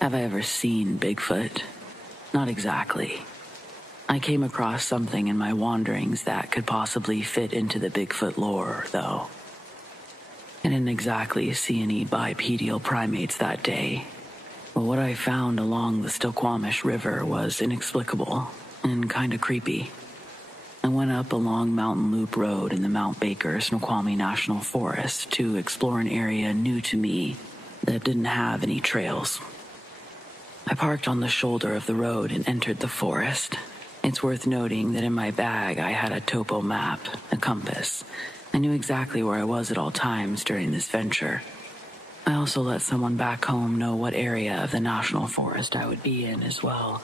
Have I ever seen Bigfoot? Not exactly. I came across something in my wanderings that could possibly fit into the Bigfoot lore, though. I didn't exactly see any bipedal primates that day, but what I found along the Still River was inexplicable and kinda creepy. I went up along Mountain Loop Road in the Mount Baker Snoqualmie National Forest to explore an area new to me that didn't have any trails. I parked on the shoulder of the road and entered the forest. It's worth noting that in my bag I had a topo map, a compass. I knew exactly where I was at all times during this venture. I also let someone back home know what area of the national forest I would be in, as well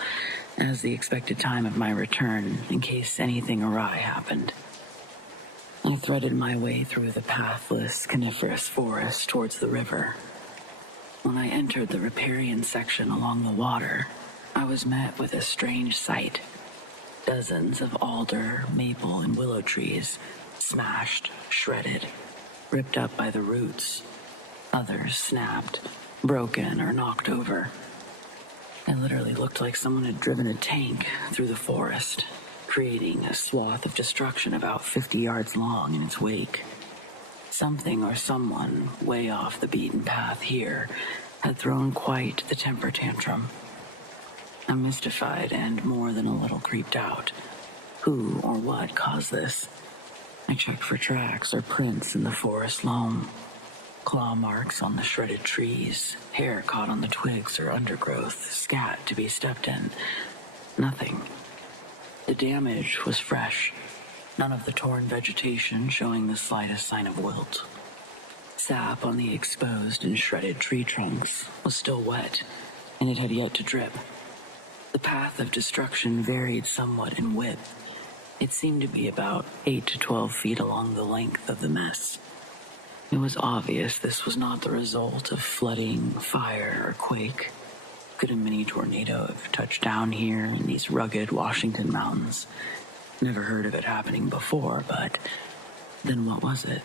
as the expected time of my return in case anything awry happened. I threaded my way through the pathless coniferous forest towards the river. When I entered the riparian section along the water, I was met with a strange sight. Dozens of alder, maple, and willow trees, smashed, shredded, ripped up by the roots. Others snapped, broken, or knocked over. It literally looked like someone had driven a tank through the forest, creating a swath of destruction about 50 yards long in its wake. Something or someone way off the beaten path here had thrown quite the temper tantrum. I'm mystified and more than a little creeped out. Who or what caused this? I checked for tracks or prints in the forest loam. Claw marks on the shredded trees, hair caught on the twigs or undergrowth, scat to be stepped in. Nothing. The damage was fresh. None of the torn vegetation showing the slightest sign of wilt. Sap on the exposed and shredded tree trunks was still wet, and it had yet to drip. The path of destruction varied somewhat in width. It seemed to be about 8 to 12 feet along the length of the mess. It was obvious this was not the result of flooding, fire, or quake. Could a mini tornado have touched down here in these rugged Washington mountains? Never heard of it happening before, but then what was it?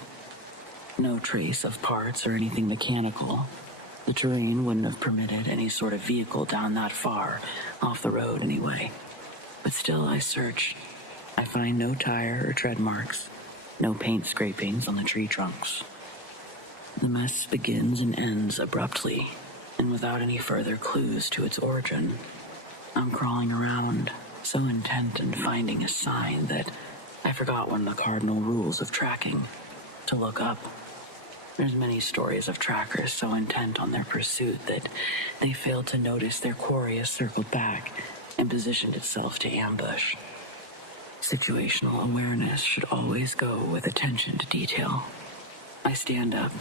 No trace of parts or anything mechanical. The terrain wouldn't have permitted any sort of vehicle down that far, off the road anyway. But still I search. I find no tire or tread marks, no paint scrapings on the tree trunks. The mess begins and ends abruptly, and without any further clues to its origin. I'm crawling around, so intent in finding a sign that I forgot one of the cardinal rules of tracking, to look up. There's many stories of trackers so intent on their pursuit that they failed to notice their quarry has circled back and positioned itself to ambush. Situational awareness should always go with attention to detail. I stand up.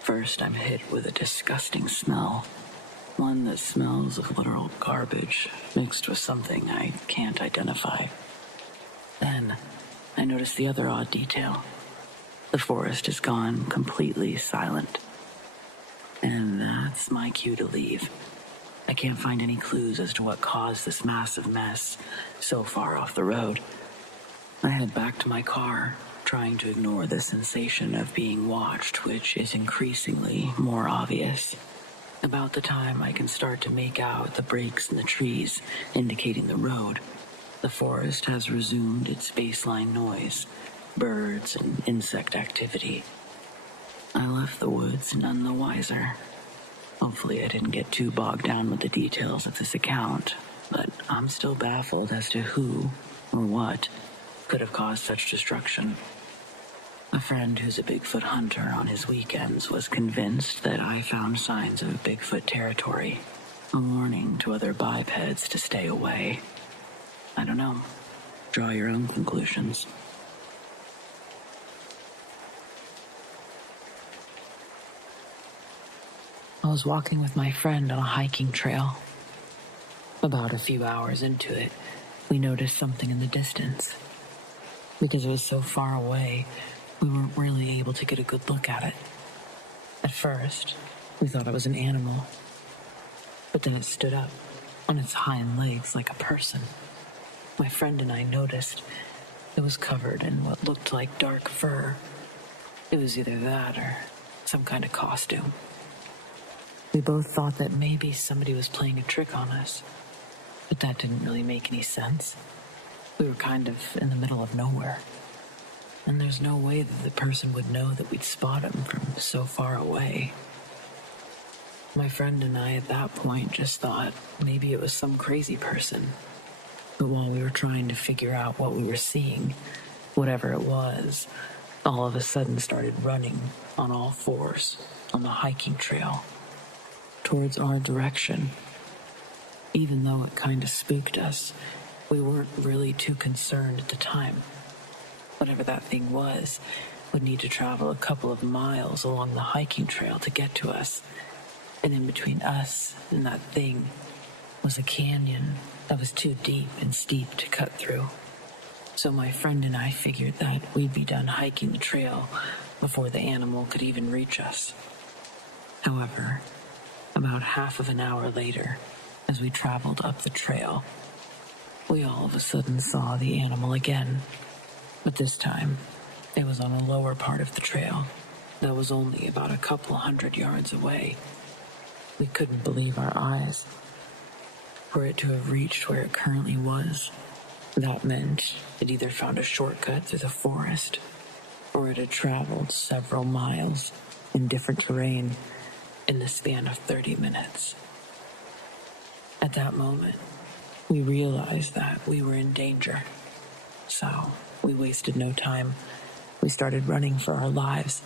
First, I'm hit with a disgusting smell. One that smells of literal garbage mixed with something I can't identify. Then, I notice the other odd detail. The forest is gone completely silent. And that's my cue to leave. I can't find any clues as to what caused this massive mess so far off the road. I head back to my car, trying to ignore the sensation of being watched, which is increasingly more obvious. About the time I can start to make out the breaks in the trees indicating the road, the forest has resumed its baseline noise, birds and insect activity. I left the woods none the wiser. Hopefully I didn't get too bogged down with the details of this account, but I'm still baffled as to who or what could have caused such destruction. A friend who's a Bigfoot hunter on his weekends was convinced that I found signs of Bigfoot territory, a warning to other bipeds to stay away. I don't know. Draw your own conclusions. I was walking with my friend on a hiking trail. About a few hours into it, we noticed something in the distance. Because it was so far away, we weren't really able to get a good look at it. At first, we thought it was an animal, but then it stood up on its hind legs like a person. My friend and I noticed it was covered in what looked like dark fur. It was either that or some kind of costume. We both thought that maybe somebody was playing a trick on us, but that didn't really make any sense. We were kind of in the middle of nowhere, and there's no way that the person would know that we'd spot him from so far away. My friend and I at that point just thought maybe it was some crazy person. But while we were trying to figure out what we were seeing, whatever it was, all of a sudden started running on all fours on the hiking trail towards our direction. Even though it kind of spooked us, we weren't really too concerned at the time. Whatever that thing was would need to travel a couple of miles along the hiking trail to get to us. And in between us and that thing was a canyon that was too deep and steep to cut through. So my friend and I figured that we'd be done hiking the trail before the animal could even reach us. However, about half of an hour later, as we traveled up the trail, we all of a sudden saw the animal again. But this time, it was on a lower part of the trail that was only about a couple 100 yards away. We couldn't believe our eyes. For it to have reached where it currently was, that meant it either found a shortcut through the forest, or it had traveled several miles in different terrain in the span of 30 minutes. At that moment, we realized that we were in danger. So we wasted no time. We started running for our lives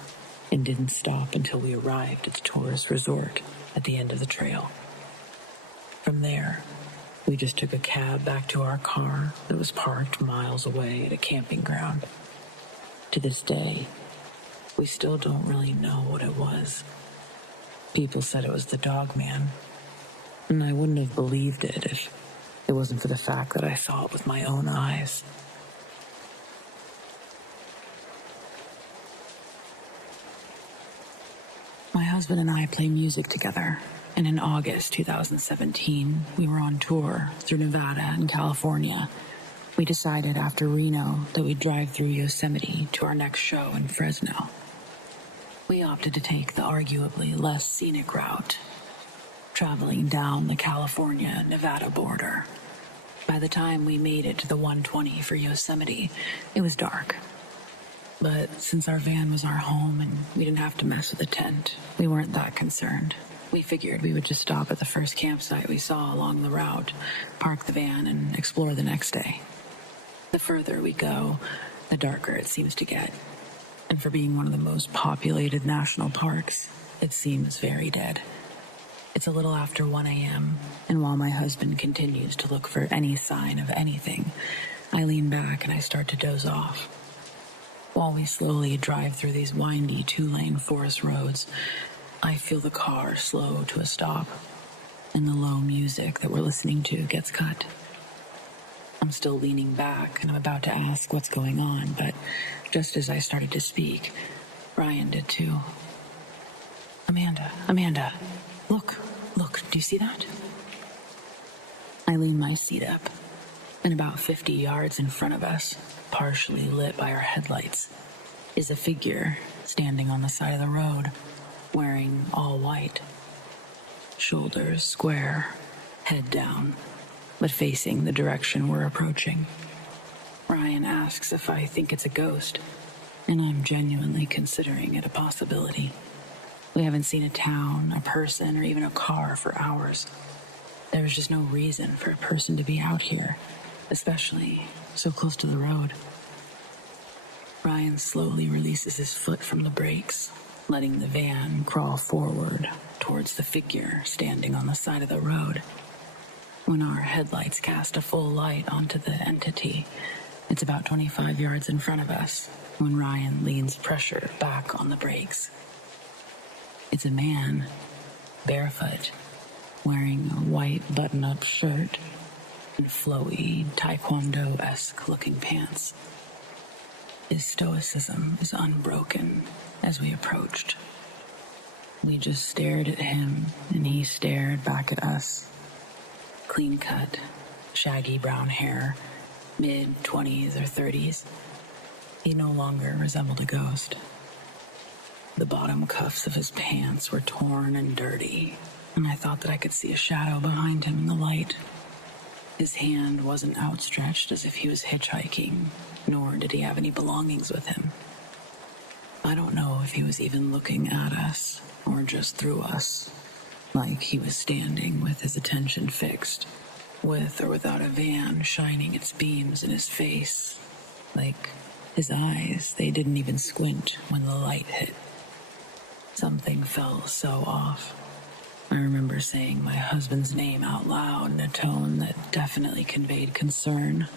and didn't stop until we arrived at the tourist resort at the end of the trail. From there, we just took a cab back to our car that was parked miles away at a camping ground. To this day, we still don't really know what it was. People said it was the dog man, and I wouldn't have believed it if it wasn't for the fact that I saw it with my own eyes. My husband and I play music together, and in August 2017, we were on tour through Nevada and California. We decided after Reno that we'd drive through Yosemite to our next show in Fresno. We opted to take the arguably less scenic route, traveling down the California-Nevada border. By the time we made it to the 120 for Yosemite, it was dark. But since our van was our home and we didn't have to mess with the tent, we weren't that concerned. We figured we would just stop at the first campsite we saw along the route, park the van, and explore the next day. The further we go, the darker it seems to get. And for being one of the most populated national parks, it seems very dead. It's a little after 1 a.m., and while my husband continues to look for any sign of anything, I lean back and I start to doze off. While we slowly drive through these windy 2-lane forest roads, I feel the car slow to a stop, and the low music that we're listening to gets cut. I'm still leaning back, and I'm about to ask what's going on, but just as I started to speak, Ryan did too. Amanda, look, do you see that? I lean my seat up, and about 50 yards in front of us, partially lit by our headlights, is a figure standing on the side of the road, wearing all white. Shoulders square, head down, but facing the direction we're approaching. Ryan asks if I think it's a ghost, and I'm genuinely considering it a possibility. We haven't seen a town, a person, or even a car for hours. There's just no reason for a person to be out here, especially so close to the road. Ryan slowly releases his foot from the brakes, letting the van crawl forward towards the figure standing on the side of the road. When our headlights cast a full light onto the entity, it's about 25 yards in front of us when Ryan leans pressure back on the brakes. It's a man, barefoot, wearing a white button-up shirt and flowy taekwondo-esque looking pants. His stoicism is unbroken as we approached. We just stared at him, and he stared back at us. Clean cut, shaggy brown hair, mid-20s or 30s. He no longer resembled a ghost. The bottom cuffs of his pants were torn and dirty, and I thought that I could see a shadow behind him in the light. His hand wasn't outstretched as if he was hitchhiking, nor did he have any belongings with him. I don't know if he was even looking at us or just through us, like he was standing with his attention fixed, with or without a van shining its beams in his face, like his eyes, they didn't even squint when the light hit. Something felt so off. I remember saying my husband's name out loud in a tone that definitely conveyed concern.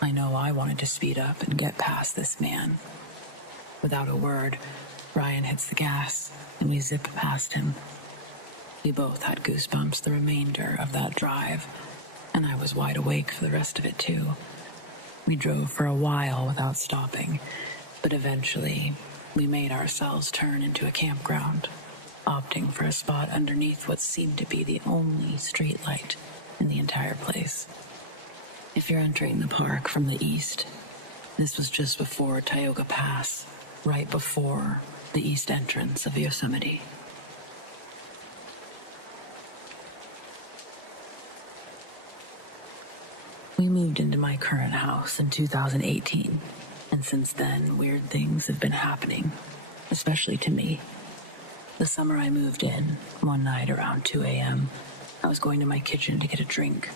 I know I wanted to speed up and get past this man. Without a word, Ryan hits the gas, and we zip past him. We both had goosebumps the remainder of that drive, and I was wide awake for the rest of it too. We drove for a while without stopping, but eventually we made ourselves turn into a campground, opting for a spot underneath what seemed to be the only street light in the entire place. If you're entering the park from the east, this was just before Tioga Pass, right before the east entrance of Yosemite. We moved into my current house in 2018, and since then, weird things have been happening, especially to me. The summer I moved in, one night around 2 a.m., I was going to my kitchen to get a drink.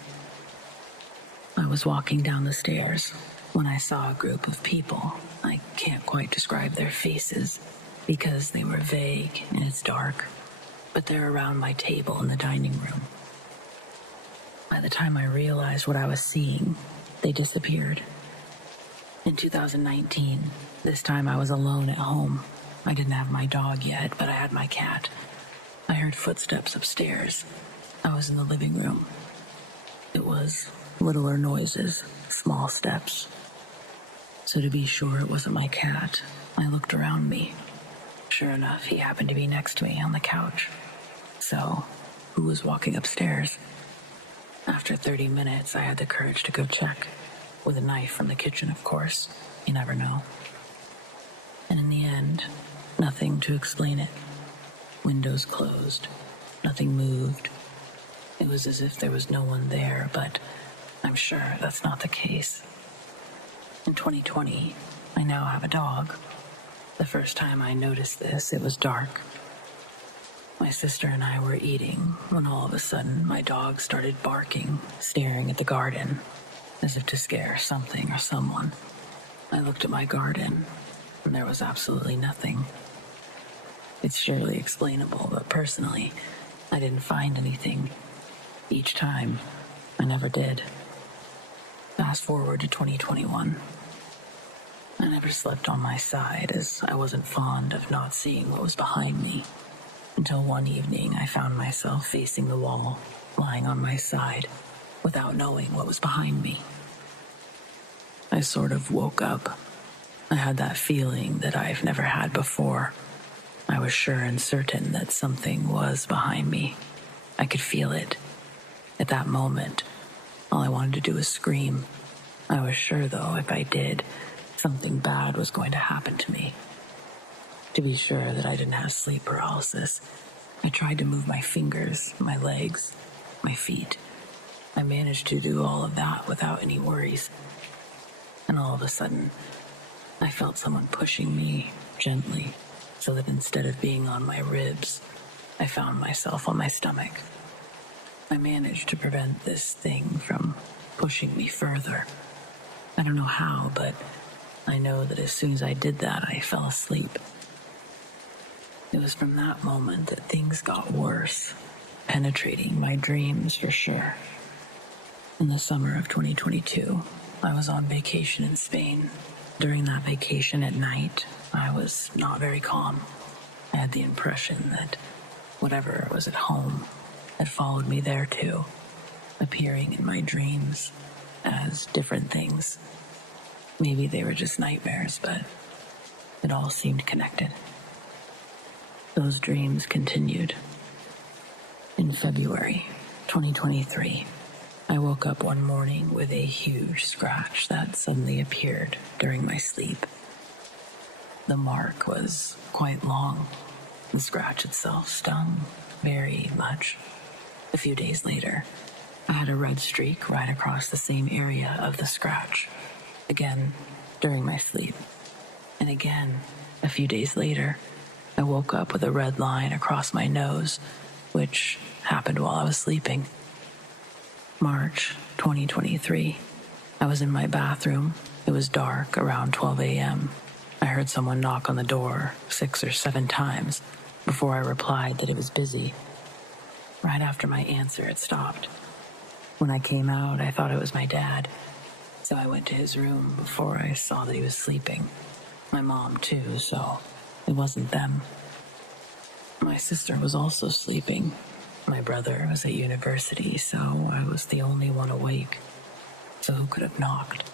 I was walking down the stairs when I saw a group of people. I can't quite describe their faces because they were vague and it's dark, but they're around my table in the dining room. By the time I realized what I was seeing, they disappeared. In 2019, this time I was alone at home. I didn't have my dog yet, but I had my cat. I heard footsteps upstairs. I was in the living room. It was littler noises, small steps. So to be sure it wasn't my cat, I looked around me. Sure enough, he happened to be next to me on the couch. So, who was walking upstairs? After 30 minutes, I had the courage to go check. With a knife from the kitchen, of course. You never know. And in the end, nothing to explain it. Windows closed. Nothing moved. It was as if there was no one there, but I'm sure that's not the case. In 2020, I now have a dog. The first time I noticed this, it was dark. My sister and I were eating when all of a sudden my dog started barking, staring at the garden, as if to scare something or someone. I looked at my garden, and there was absolutely nothing. It's surely explainable, but personally, I didn't find anything. Each time, I never did. Fast forward to 2021. I never slept on my side, as I wasn't fond of not seeing what was behind me. Until one evening, I found myself facing the wall, lying on my side, without knowing what was behind me. I sort of woke up. I had that feeling that I've never had before. I was sure and certain that something was behind me. I could feel it. At that moment, all I wanted to do was scream. I was sure, though, if I did, something bad was going to happen to me. To be sure that I didn't have sleep paralysis, I tried to move my fingers, my legs, my feet. I managed to do all of that without any worries. And all of a sudden, I felt someone pushing me gently, so that instead of being on my ribs, I found myself on my stomach. I managed to prevent this thing from pushing me further. I don't know how, but I know that as soon as I did that, I fell asleep. It was from that moment that things got worse, penetrating my dreams for sure. In the summer of 2022, I was on vacation in Spain. During that vacation at night, I was not very calm. I had the impression that whatever was at home had followed me there too, appearing in my dreams as different things. Maybe they were just nightmares, but it all seemed connected. Those dreams continued. In February 2023, I woke up one morning with a huge scratch that suddenly appeared during my sleep. The mark was quite long. The scratch itself stung very much. A few days later, I had a red streak right across the same area of the scratch. Again, during my sleep. And again, a few days later, I woke up with a red line across my nose, which happened while I was sleeping. March 2023. I was in my bathroom. It was dark, around 12 a.m. I heard someone knock on the door 6 or 7 times before I replied that it was busy. Right after my answer, it stopped. When I came out, I thought it was my dad, so I went to his room before I saw that he was sleeping. My mom, too, so it wasn't them. My sister was also sleeping. My brother was at university, so I was the only one awake. So who could have knocked?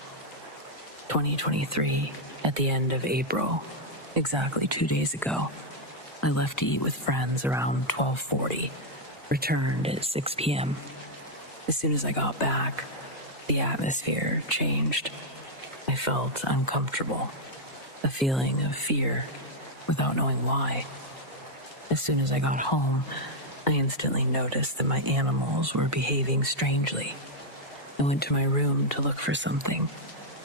2023, at the end of April, exactly 2 days ago, I left to eat with friends around 12:40, returned at 6 p.m. As soon as I got back, the atmosphere changed. I felt uncomfortable, a feeling of fear, without knowing why. As soon as I got home, I instantly noticed that my animals were behaving strangely. I went to my room to look for something,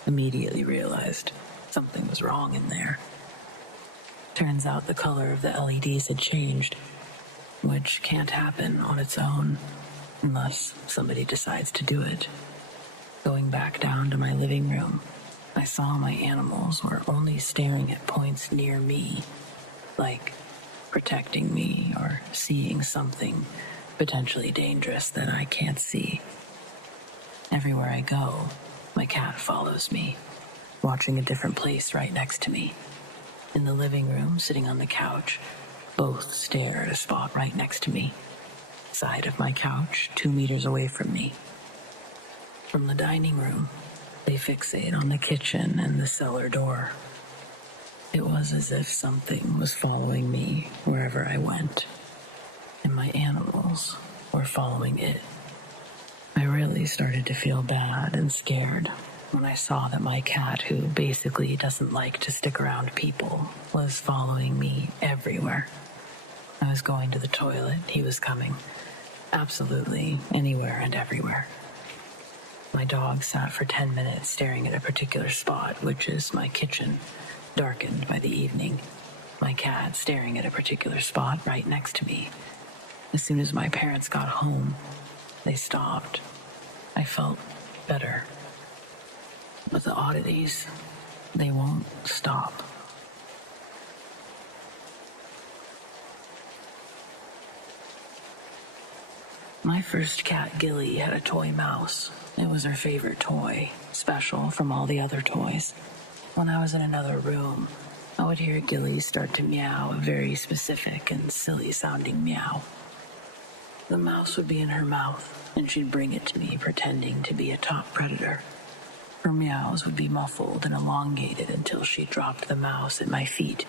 immediately realized something was wrong in there. Turns out the color of the LEDs had changed, which can't happen on its own unless somebody decides to do it. Going back down to my living room, I saw my animals were only staring at points near me, like protecting me or seeing something potentially dangerous that I can't see. Everywhere I go, my cat follows me, watching a different place right next to me. In the living room, sitting on the couch, both stare at a spot right next to me. Side of my couch, 2 meters away from me. From the dining room, they fixate on the kitchen and the cellar door. It was as if something was following me wherever I went, and my animals were following it. I really started to feel bad and scared when I saw that my cat, who basically doesn't like to stick around people, was following me everywhere. I was going to the toilet, he was coming. Absolutely anywhere and everywhere. My dog sat for 10 minutes staring at a particular spot, which is my kitchen, darkened by the evening. My cat staring at a particular spot right next to me. As soon as my parents got home, they stopped. I felt better. But the oddities, they won't stop. My first cat, Gilly, had a toy mouse. It was her favorite toy, special from all the other toys. When I was in another room, I would hear Gilly start to meow a very specific and silly-sounding meow. The mouse would be in her mouth, and she'd bring it to me pretending to be a top predator. Her meows would be muffled and elongated until she dropped the mouse at my feet,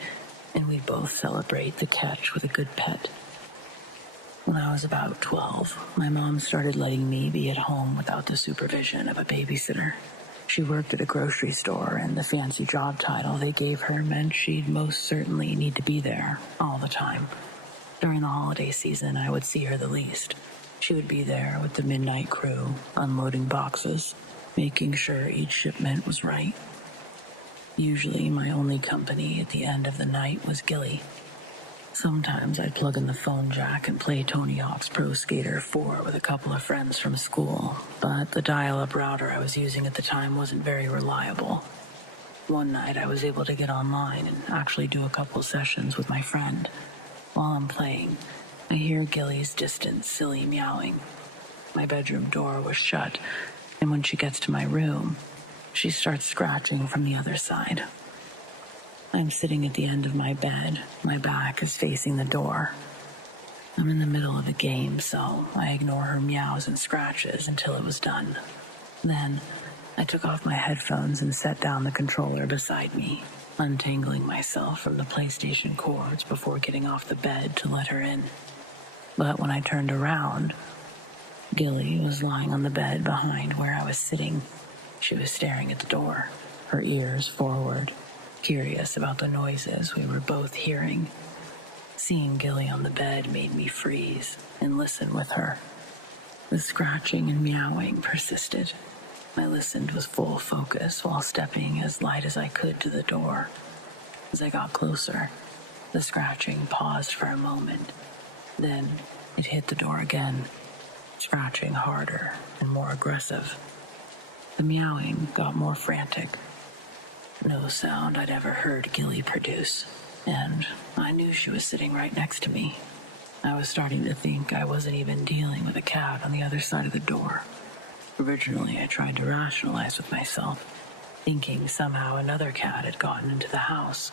and we'd both celebrate the catch with a good pet. When I was about 12, my mom started letting me be at home without the supervision of a babysitter. She worked at a grocery store, and the fancy job title they gave her meant she'd most certainly need to be there all the time. During the holiday season, I would see her the least. She would be there with the midnight crew, unloading boxes, making sure each shipment was right. Usually, my only company at the end of the night was Gilly. Sometimes I'd plug in the phone jack and play Tony Hawk's Pro Skater 4 with a couple of friends from school, but the dial-up router I was using at the time wasn't very reliable. One night I was able to get online and actually do a couple sessions with my friend. While I'm playing, I hear Gilly's distant, silly meowing. My bedroom door was shut, and when she gets to my room, she starts scratching from the other side. I'm sitting at the end of my bed. My back is facing the door. I'm in the middle of a game, so I ignore her meows and scratches until it was done. Then, I took off my headphones and set down the controller beside me, untangling myself from the PlayStation cords before getting off the bed to let her in. But when I turned around, Gilly was lying on the bed behind where I was sitting. She was staring at the door, her ears forward, curious about the noises we were both hearing. Seeing Gilly on the bed made me freeze and listen with her. The scratching and meowing persisted. I listened with full focus while stepping as light as I could to the door. As I got closer, the scratching paused for a moment. Then it hit the door again, scratching harder and more aggressive. The meowing got more frantic. No sound I'd ever heard Gilly produce, and I knew she was sitting right next to me. I was starting to think I wasn't even dealing with a cat on the other side of the door. Originally, I tried to rationalize with myself, thinking somehow another cat had gotten into the house.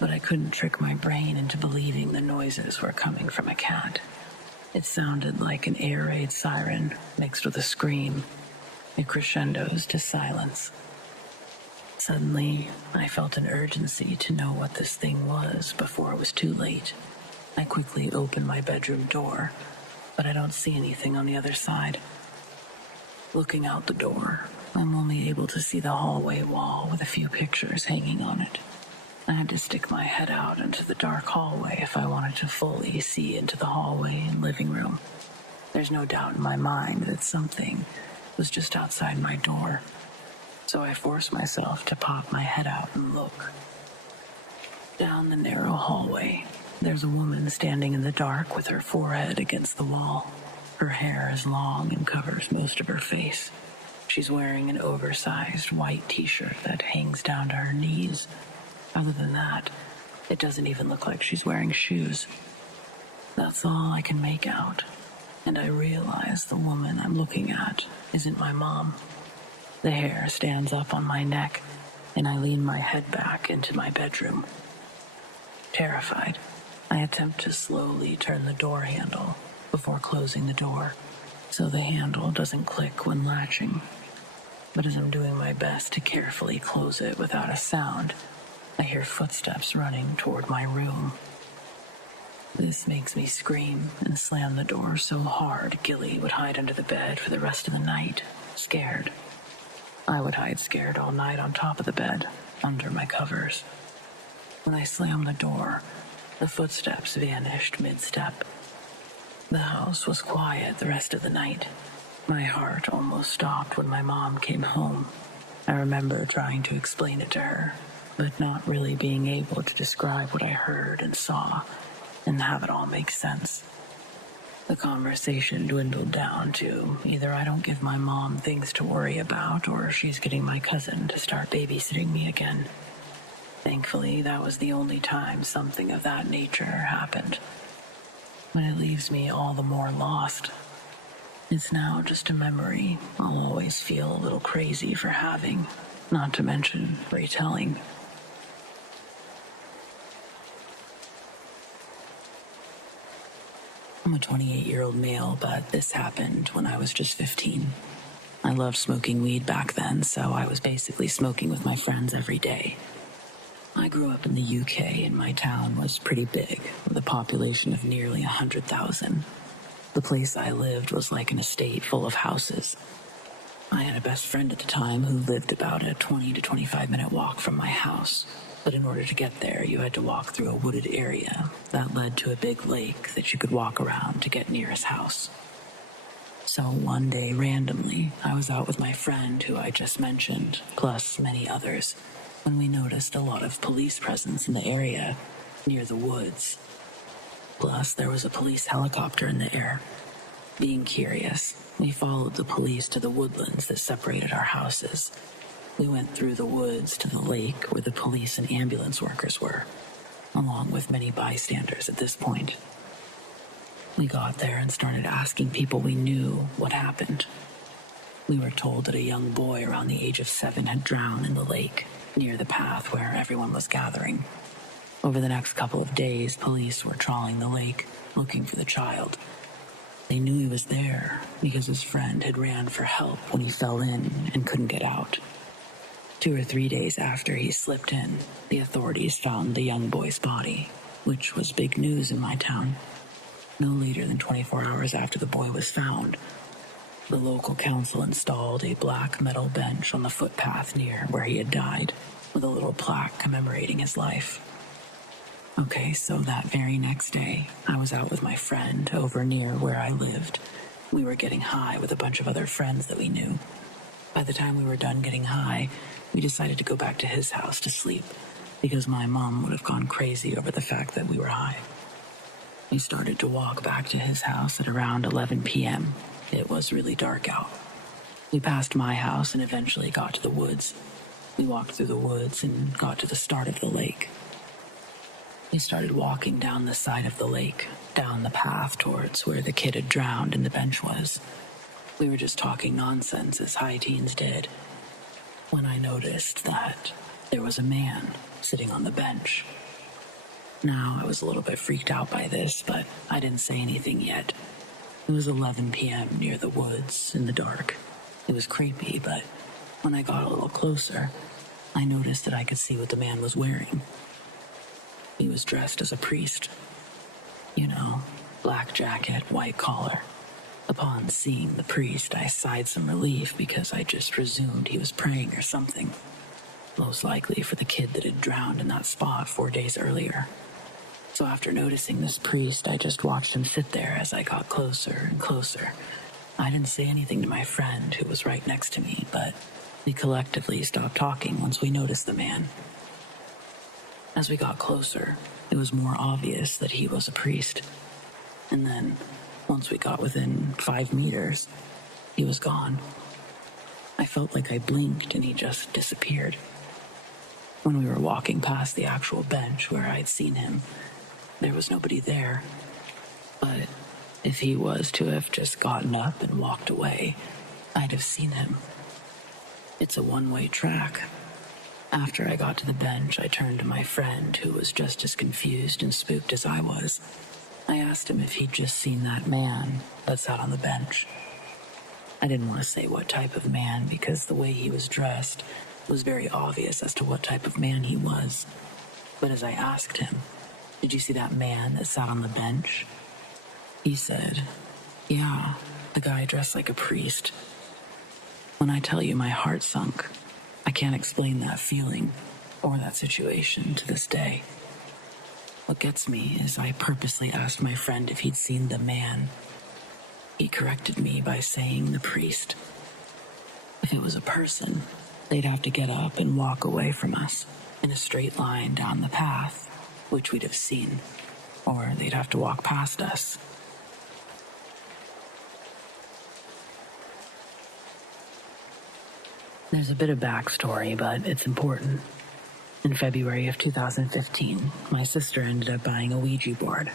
But I couldn't trick my brain into believing the noises were coming from a cat. It sounded like an air raid siren mixed with a scream. It crescendos to silence. Suddenly, I felt an urgency to know what this thing was before it was too late. I quickly opened my bedroom door, but I don't see anything on the other side. Looking out the door, I'm only able to see the hallway wall with a few pictures hanging on it. I had to stick my head out into the dark hallway if I wanted to fully see into the hallway and living room. There's no doubt in my mind that something was just outside my door, so I forced myself to pop my head out and look. Down the narrow hallway, there's a woman standing in the dark with her forehead against the wall. Her hair is long and covers most of her face. She's wearing an oversized white t-shirt that hangs down to her knees. Other than that, it doesn't even look like she's wearing shoes. That's all I can make out, and I realize the woman I'm looking at isn't my mom. The hair stands up on my neck, and I lean my head back into my bedroom. Terrified, I attempt to slowly turn the door handle before closing the door, so the handle doesn't click when latching. But as I'm doing my best to carefully close it without a sound, I hear footsteps running toward my room. This makes me scream and slam the door so hard Gilly would hide under the bed for the rest of the night, scared. I would hide scared all night on top of the bed, under my covers. When I slammed the door, the footsteps vanished mid-step. The house was quiet the rest of the night. My heart almost stopped when my mom came home. I remember trying to explain it to her, but not really being able to describe what I heard and saw and have it all make sense. The conversation dwindled down to either I don't give my mom things to worry about or she's getting my cousin to start babysitting me again. Thankfully, that was the only time something of that nature happened. But it leaves me all the more lost. It's now just a memory I'll always feel a little crazy for having, not to mention retelling. I'm a 28-year-old male, but this happened when I was just 15. I loved smoking weed back then, so I was basically smoking with my friends every day. I grew up in the UK, and my town was pretty big, with a population of nearly 100,000. The place I lived was like an estate full of houses. I had a best friend at the time who lived about a 20 to 25-minute walk from my house. But in order to get there, you had to walk through a wooded area that led to a big lake that you could walk around to get near his house. So one day, randomly, I was out with my friend who I just mentioned, plus many others, when we noticed a lot of police presence in the area near the woods. Plus, there was a police helicopter in the air. Being curious, we followed the police to the woodlands that separated our houses. We went through the woods to the lake where the police and ambulance workers were, along with many bystanders at this point. We got there and started asking people we knew what happened. We were told that a young boy around the age of 7 had drowned in the lake, near the path where everyone was gathering. Over the next couple of days, police were trawling the lake, looking for the child. They knew he was there because his friend had ran for help when he fell in and couldn't get out. 2 or 3 days after he slipped in, the authorities found the young boy's body, which was big news in my town. No later than 24 hours after the boy was found, the local council installed a black metal bench on the footpath near where he had died, with a little plaque commemorating his life. Okay, so that very next day, I was out with my friend over near where I lived. We were getting high with a bunch of other friends that we knew. By the time we were done getting high, we decided to go back to his house to sleep because my mom would have gone crazy over the fact that we were high. We started to walk back to his house at around 11 p.m. It was really dark out. We passed my house and eventually got to the woods. We walked through the woods and got to the start of the lake. We started walking down the side of the lake, down the path towards where the kid had drowned and the bench was. We were just talking nonsense as high teens did, when I noticed that there was a man sitting on the bench. Now, I was a little bit freaked out by this, but I didn't say anything yet. It was 11 p.m. near the woods in the dark. It was creepy, but when I got a little closer, I noticed that I could see what the man was wearing. He was dressed as a priest. You know, black jacket, white collar. Upon seeing the priest, I sighed some relief because I just presumed he was praying or something. Most likely for the kid that had drowned in that spot 4 days earlier. So after noticing this priest, I just watched him sit there as I got closer and closer. I didn't say anything to my friend, who was right next to me, but we collectively stopped talking once we noticed the man. As we got closer, it was more obvious that he was a priest. And then, once we got within 5 meters, he was gone. I felt like I blinked and he just disappeared. When we were walking past the actual bench where I'd seen him, there was nobody there. But if he was to have just gotten up and walked away, I'd have seen him. It's a one-way track. After I got to the bench, I turned to my friend, who was just as confused and spooked as I was. I asked him if he'd just seen that man that sat on the bench. I didn't want to say what type of man because the way he was dressed was very obvious as to what type of man he was. But as I asked him, "Did you see that man that sat on the bench?" He said, "Yeah, the guy dressed like a priest." When I tell you my heart sunk, I can't explain that feeling or that situation to this day. What gets me is I purposely asked my friend if he'd seen the man. He corrected me by saying the priest. If it was a person, they'd have to get up and walk away from us in a straight line down the path, which we'd have seen, or they'd have to walk past us. There's a bit of backstory, but it's important. In February of 2015, my sister ended up buying a Ouija board.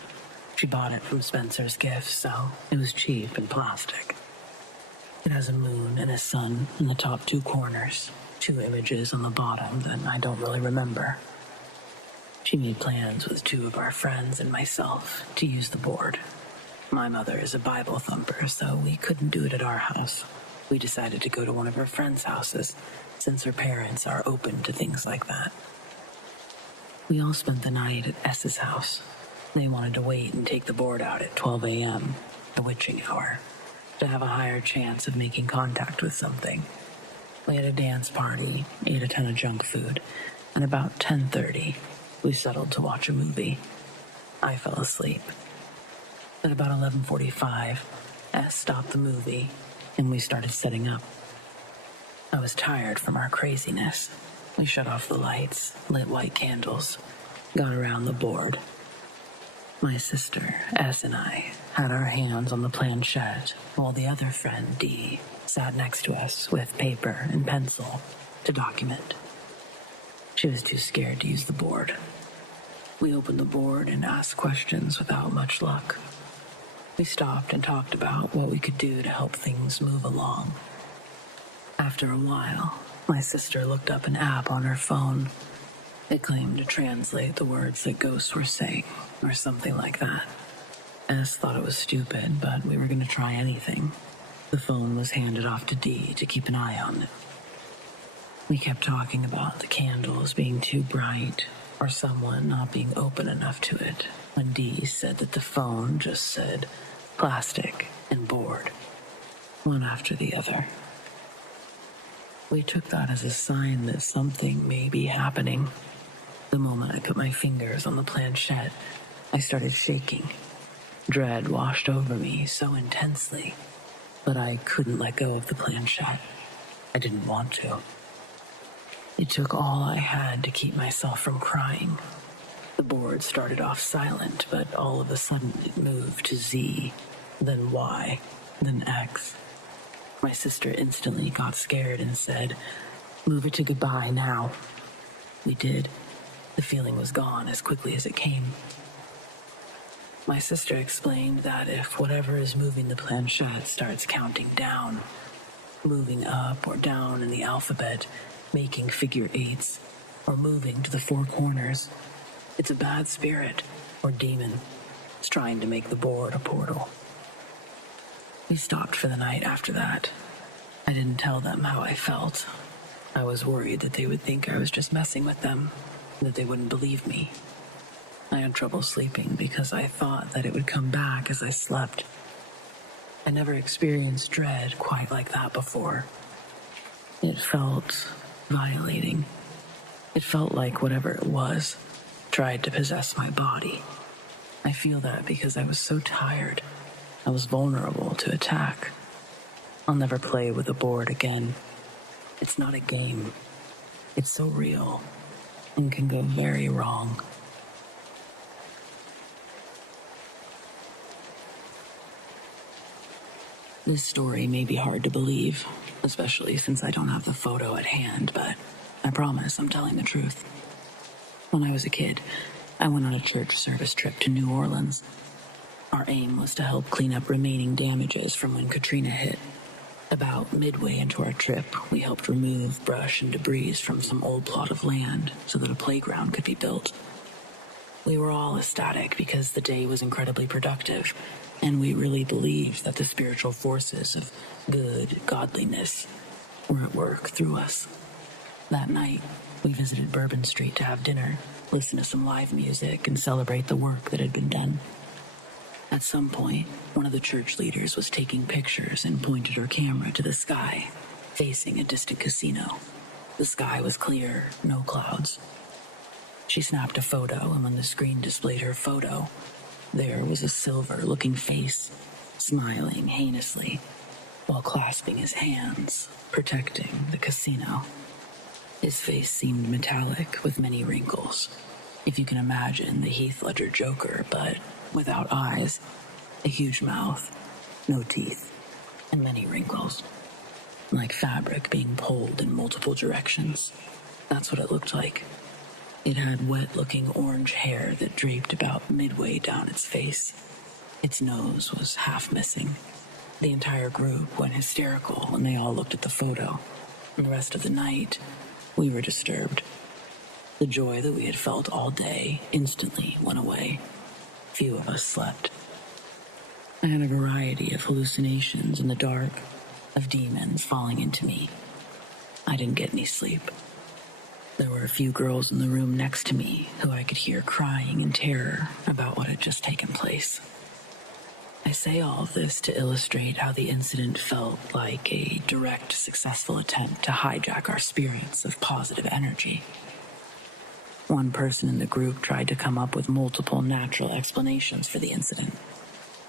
She bought it from Spencer's Gifts, so it was cheap and plastic. It has a moon and a sun in the top 2 corners, 2 images on the bottom that I don't really remember. She made plans with 2 of our friends and myself to use the board. My mother is a Bible thumper, so we couldn't do it at our house. We decided to go to one of her friends' houses, since her parents are open to things like that. We all spent the night at S's house. They wanted to wait and take the board out at 12 a.m., the witching hour, to have a higher chance of making contact with something. We had a dance party, ate a ton of junk food, and about 10:30, we settled to watch a movie. I fell asleep. At about 11:45, S stopped the movie, and we started setting up. I was tired from our craziness. We shut off the lights, lit white candles, got around the board. My sister, S, and I had our hands on the planchette, while the other friend, D, sat next to us with paper and pencil to document. She was too scared to use the board. We opened the board and asked questions without much luck. We stopped and talked about what we could do to help things move along. After a while, my sister looked up an app on her phone. It claimed to translate the words that ghosts were saying, or something like that. S thought it was stupid, but we were going to try anything. The phone was handed off to D to keep an eye on it. We kept talking about the candles being too bright, or someone not being open enough to it, when D said that the phone just said plastic and board, one after the other. We took that as a sign that something may be happening. The moment I put my fingers on the planchette, I started shaking. Dread washed over me so intensely, but I couldn't let go of the planchette. I didn't want to. It took all I had to keep myself from crying. The board started off silent, but all of a sudden it moved to Z, then Y, then X. My sister instantly got scared and said, "Move it to goodbye now." We did. The feeling was gone as quickly as it came. My sister explained that if whatever is moving the planchette starts counting down, moving up or down in the alphabet, making figure eights, or moving to the four corners, it's a bad spirit or demon. It's trying to make the board a portal. We stopped for the night after that. I didn't tell them how I felt. I was worried that they would think I was just messing with them, that they wouldn't believe me. I had trouble sleeping because I thought that it would come back as I slept. I never experienced dread quite like that before. It felt violating. It felt like whatever it was tried to possess my body. I feel that because I was so tired. I was vulnerable to attack. I'll never play with a board again. It's not a game. It's so real and can go very wrong. This story may be hard to believe, especially since I don't have the photo at hand, but I promise I'm telling the truth. When I was a kid, I went on a church service trip to New Orleans. Our aim was to help clean up remaining damages from when Katrina hit. About midway into our trip, we helped remove brush and debris from some old plot of land so that a playground could be built. We were all ecstatic because the day was incredibly productive, and we really believed that the spiritual forces of good, godliness were at work through us. That night, we visited Bourbon Street to have dinner, listen to some live music, and celebrate the work that had been done. At some point, one of the church leaders was taking pictures and pointed her camera to the sky, facing a distant casino. The sky was clear, no clouds. She snapped a photo, and when the screen displayed her photo, there was a silver-looking face, smiling heinously, while clasping his hands, protecting the casino. His face seemed metallic, with many wrinkles. If you can imagine the Heath Ledger Joker, but without eyes, a huge mouth, no teeth, and many wrinkles. Like fabric being pulled in multiple directions. That's what it looked like. It had wet-looking orange hair that draped about midway down its face. Its nose was half missing. The entire group went hysterical when they all looked at the photo. And the rest of the night, we were disturbed. The joy that we had felt all day instantly went away. Few of us slept. I had a variety of hallucinations in the dark, of demons falling into me. I didn't get any sleep. There were a few girls in the room next to me who I could hear crying in terror about what had just taken place. I say all of this to illustrate how the incident felt like a direct, successful attempt to hijack our spirits of positive energy. One person in the group tried to come up with multiple natural explanations for the incident,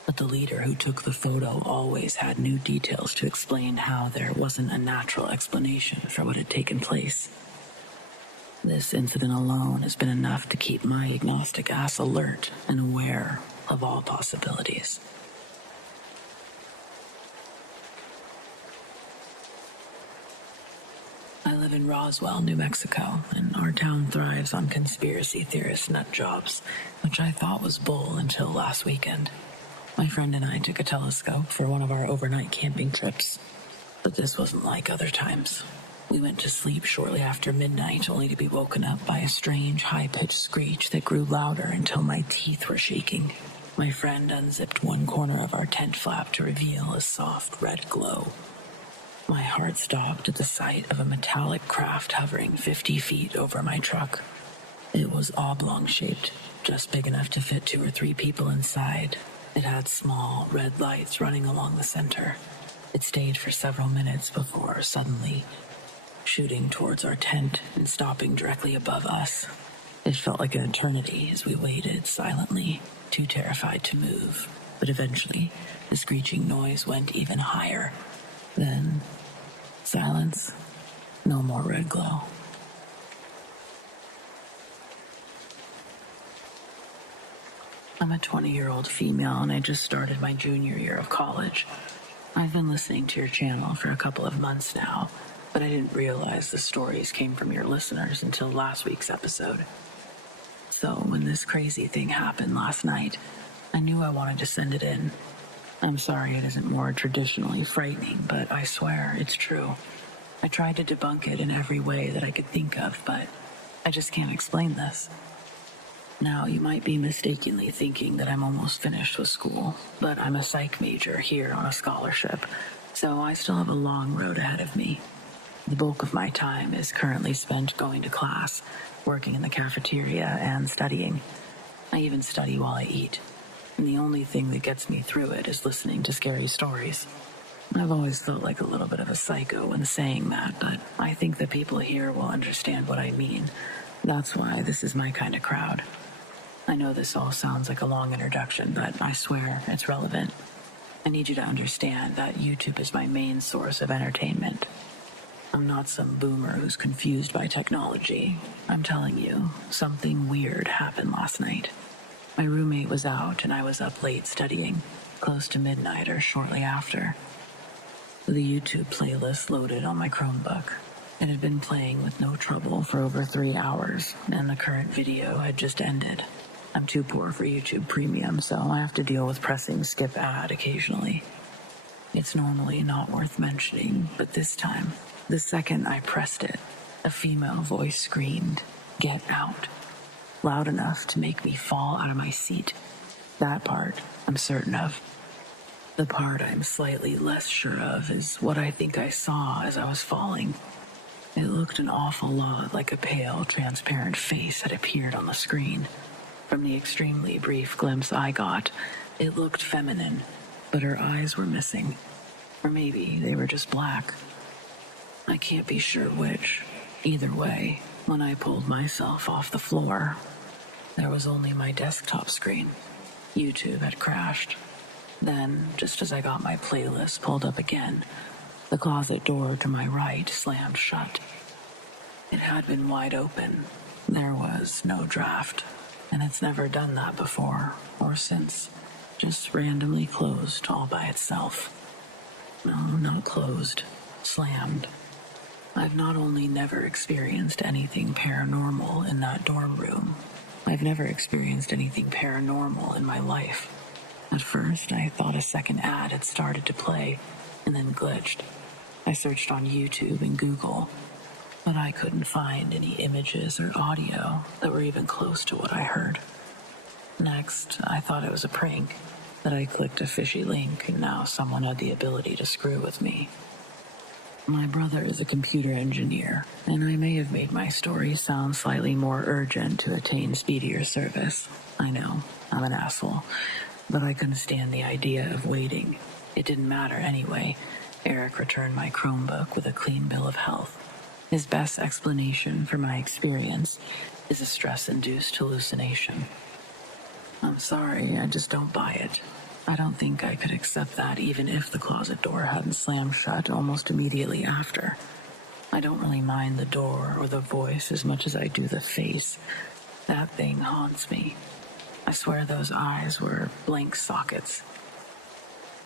but the leader who took the photo always had new details to explain how there wasn't a natural explanation for what had taken place. This incident alone has been enough to keep my agnostic ass alert and aware of all possibilities. I live in Roswell, New Mexico, and our town thrives on conspiracy theorist nut jobs, which I thought was bull until last weekend. My friend and I took a telescope for one of our overnight camping trips, but this wasn't like other times. We went to sleep shortly after midnight, only to be woken up by a strange, high-pitched screech that grew louder until my teeth were shaking. My friend unzipped one corner of our tent flap to reveal a soft red glow. My heart stopped at the sight of a metallic craft hovering 50 feet over my truck. It was oblong-shaped, just big enough to fit 2 or 3 people inside. It had small, red lights running along the center. It stayed for several minutes before, suddenly, shooting towards our tent and stopping directly above us. It felt like an eternity as we waited silently, too terrified to move. But eventually, the screeching noise went even higher. Then, silence. No more red glow. I'm a 20-year-old female and I just started my junior year of college. I've been listening to your channel for a couple of months now, but I didn't realize the stories came from your listeners until last week's episode. So when this crazy thing happened last night, I knew I wanted to send it in. I'm sorry it isn't more traditionally frightening, but I swear it's true. I tried to debunk it in every way that I could think of, but I just can't explain this. Now, you might be mistakenly thinking that I'm almost finished with school, but I'm a psych major here on a scholarship, so I still have a long road ahead of me. The bulk of my time is currently spent going to class, working in the cafeteria, and studying. I even study while I eat, and the only thing that gets me through it is listening to scary stories. I've always felt like a little bit of a psycho when saying that, but I think the people here will understand what I mean. That's why this is my kind of crowd. I know this all sounds like a long introduction, but I swear it's relevant. I need you to understand that YouTube is my main source of entertainment. I'm not some boomer who's confused by technology. I'm telling you, something weird happened last night. My roommate was out and I was up late studying, close to midnight or shortly after. The YouTube playlist loaded on my Chromebook. It had been playing with no trouble for over 3 hours, and the current video had just ended. I'm too poor for YouTube Premium, so I have to deal with pressing skip ad occasionally. It's normally not worth mentioning, but this time, the second I pressed it, a female voice screamed, "Get out," loud enough to make me fall out of my seat. That part I'm certain of. The part I'm slightly less sure of is what I think I saw as I was falling. It looked an awful lot like a pale, transparent face had appeared on the screen. From the extremely brief glimpse I got, it looked feminine, but her eyes were missing. Or maybe they were just black. I can't be sure which. Either way, when I pulled myself off the floor, there was only my desktop screen. YouTube had crashed. Then, just as I got my playlist pulled up again, the closet door to my right slammed shut. It had been wide open. There was no draft, and it's never done that before or since. Just randomly closed all by itself. No, not closed. Slammed. I've not only never experienced anything paranormal in that dorm room, I've never experienced anything paranormal in my life. At first, I thought a second ad had started to play and then glitched. I searched on YouTube and Google, but I couldn't find any images or audio that were even close to what I heard. Next, I thought it was a prank, that I clicked a fishy link and now someone had the ability to screw with me. My brother is a computer engineer, and I may have made my story sound slightly more urgent to attain speedier service. I know, I'm an asshole, but I couldn't stand the idea of waiting. It didn't matter anyway. Eric returned my Chromebook with a clean bill of health. His best explanation for my experience is a stress-induced hallucination. I'm sorry, I just don't buy it. I don't think I could accept that even if the closet door hadn't slammed shut almost immediately after. I don't really mind the door or the voice as much as I do the face. That thing haunts me. I swear those eyes were blank sockets.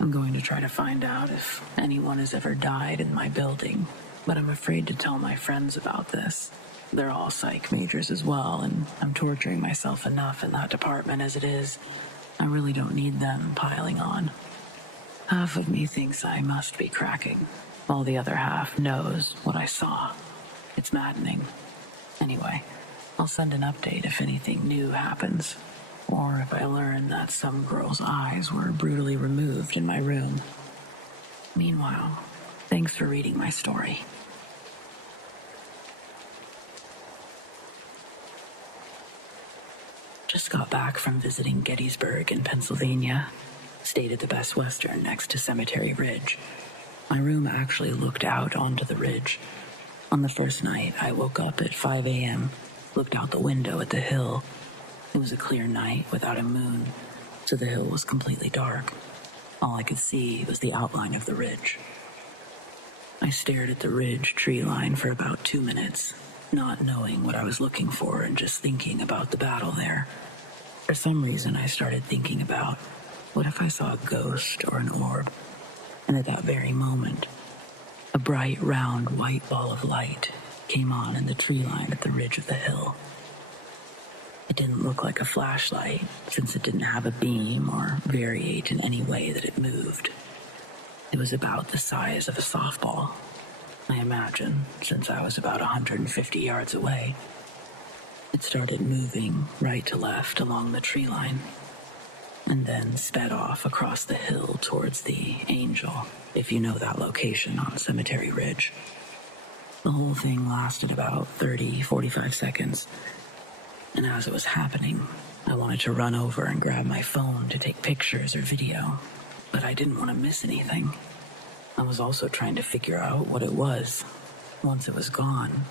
I'm going to try to find out if anyone has ever died in my building, but I'm afraid to tell my friends about this. They're all psych majors as well, and I'm torturing myself enough in that department as it is. I really don't need them piling on. Half of me thinks I must be cracking, while the other half knows what I saw. It's maddening. Anyway, I'll send an update if anything new happens, or if I learn that some girl's eyes were brutally removed in my room. Meanwhile, thanks for reading my story. Just got back from visiting Gettysburg in Pennsylvania. Stayed at the Best Western next to Cemetery Ridge. My room actually looked out onto the ridge. On the first night, I woke up at 5 a.m., looked out the window at the hill. It was a clear night without a moon, so the hill was completely dark. All I could see was the outline of the ridge. I stared at the ridge tree line for about 2 minutes, not knowing what I was looking for and just thinking about the battle there. For some reason, I started thinking about, what if I saw a ghost or an orb? And at that very moment, a bright, round, white ball of light came on in the tree line at the ridge of the hill. It didn't look like a flashlight, since it didn't have a beam or variate in any way that it moved. It was about the size of a softball, I imagine, since I was about 150 yards away. It started moving right to left along the tree line, and then sped off across the hill towards the Angel, if you know that location on Cemetery Ridge. The whole thing lasted about 45 seconds, and as it was happening, I wanted to run over and grab my phone to take pictures or video, but I didn't want to miss anything. I was also trying to figure out what it was. Once it was gone,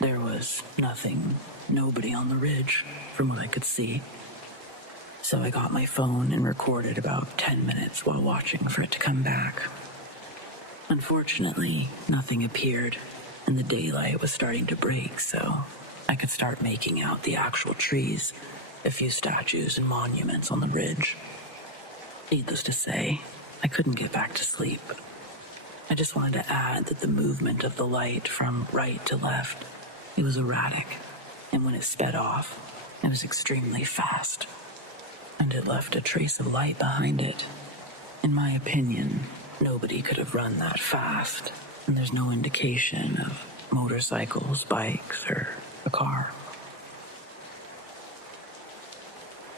there was nothing, nobody on the ridge, from what I could see. So I got my phone and recorded about 10 minutes while watching for it to come back. Unfortunately, nothing appeared, and the daylight was starting to break, so I could start making out the actual trees, a few statues and monuments on the ridge. Needless to say, I couldn't get back to sleep. I just wanted to add that the movement of the light from right to left, it was erratic, and when it sped off, it was extremely fast, and it left a trace of light behind it. In my opinion, nobody could have run that fast, and there's no indication of motorcycles, bikes, or a car.